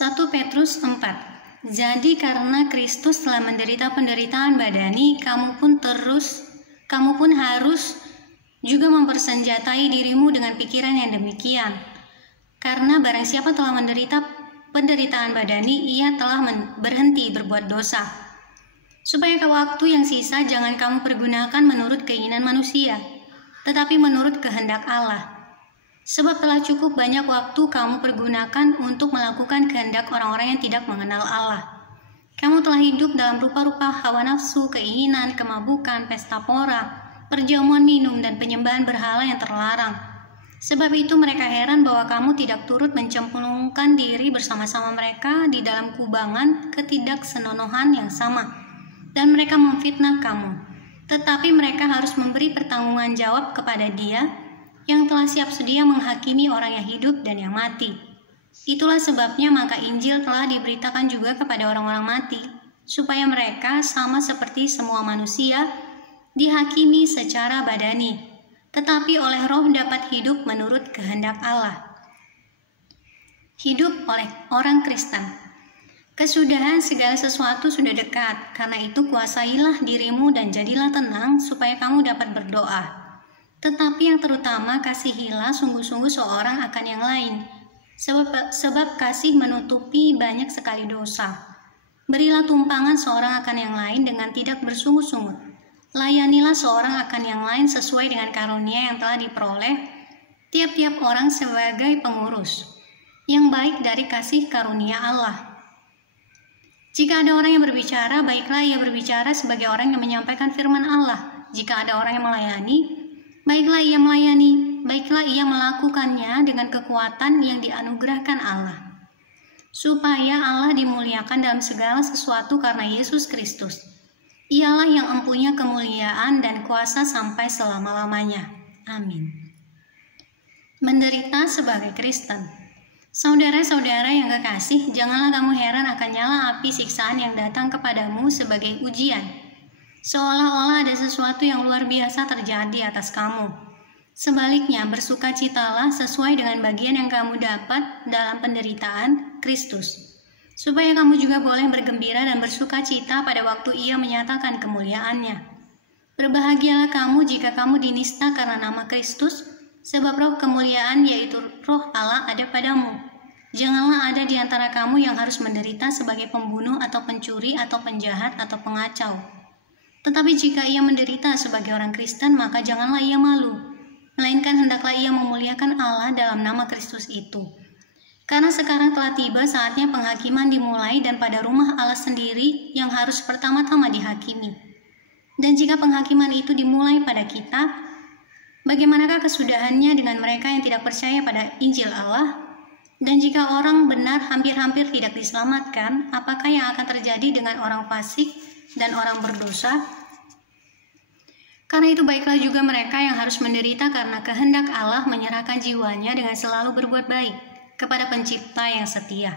1 Petrus 4. Jadi karena Kristus telah menderita penderitaan badani, kamu pun harus juga mempersenjatai dirimu dengan pikiran yang demikian. Karena barang siapa telah menderita penderitaan badani, ia telah berhenti berbuat dosa. Supaya ke waktu yang sisa jangan kamu pergunakan menurut keinginan manusia, tetapi menurut kehendak Allah. Sebab telah cukup banyak waktu kamu pergunakan untuk melakukan kehendak orang-orang yang tidak mengenal Allah. Kamu telah hidup dalam rupa-rupa hawa nafsu, keinginan, kemabukan, pesta pora, perjamuan minum, dan penyembahan berhala yang terlarang. Sebab itu mereka heran bahwa kamu tidak turut mencemplungkan diri bersama-sama mereka di dalam kubangan ketidaksenonohan yang sama. Dan mereka memfitnah kamu. Tetapi mereka harus memberi pertanggungan jawab kepada Dia yang telah siap sedia menghakimi orang yang hidup dan yang mati. Itulah sebabnya maka Injil telah diberitakan juga kepada orang-orang mati, supaya mereka sama seperti semua manusia dihakimi secara badani, tetapi oleh Roh dapat hidup menurut kehendak Allah. Hidup oleh orang Kristen. Kesudahan segala sesuatu sudah dekat, karena itu kuasailah dirimu dan jadilah tenang supaya kamu dapat berdoa. Tetapi yang terutama kasihilah sungguh-sungguh seorang akan yang lain, sebab kasih menutupi banyak sekali dosa. Berilah tumpangan seorang akan yang lain dengan tidak bersungut-sungut. Layanilah seorang akan yang lain sesuai dengan karunia yang telah diperoleh tiap-tiap orang sebagai pengurus, yang baik dari kasih karunia Allah. Jika ada orang yang berbicara, baiklah ia berbicara sebagai orang yang menyampaikan firman Allah. Jika ada orang yang melayani, baiklah ia melayani, baiklah ia melakukannya dengan kekuatan yang dianugerahkan Allah, supaya Allah dimuliakan dalam segala sesuatu karena Yesus Kristus. Ialah yang empunya kemuliaan dan kuasa sampai selama-lamanya. Amin. Menderita sebagai Kristen. Saudara-saudara yang kekasih, janganlah kamu heran akan nyala api siksaan yang datang kepadamu sebagai ujian, seolah-olah ada sesuatu yang luar biasa terjadi atas kamu. Sebaliknya, bersukacitalah sesuai dengan bagian yang kamu dapat dalam penderitaan Kristus, supaya kamu juga boleh bergembira dan bersukacita pada waktu Ia menyatakan kemuliaannya. Berbahagialah kamu jika kamu dinista karena nama Kristus, sebab roh kemuliaan yaitu roh Allah ada padamu. Janganlah ada di antara kamu yang harus menderita sebagai pembunuh atau pencuri atau penjahat atau pengacau. Tetapi jika ia menderita sebagai orang Kristen, maka janganlah ia malu, melainkan hendaklah ia memuliakan Allah dalam nama Kristus itu. Karena sekarang telah tiba saatnya penghakiman dimulai dan pada rumah Allah sendiri yang harus pertama-tama dihakimi. Dan jika penghakiman itu dimulai pada kita, bagaimanakah kesudahannya dengan mereka yang tidak percaya pada Injil Allah? Dan jika orang benar hampir-hampir tidak diselamatkan, apakah yang akan terjadi dengan orang fasik dan orang berdosa? Karena itu baiklah juga mereka yang harus menderita karena kehendak Allah menyerahkan jiwanya dengan selalu berbuat baik kepada Pencipta yang setia.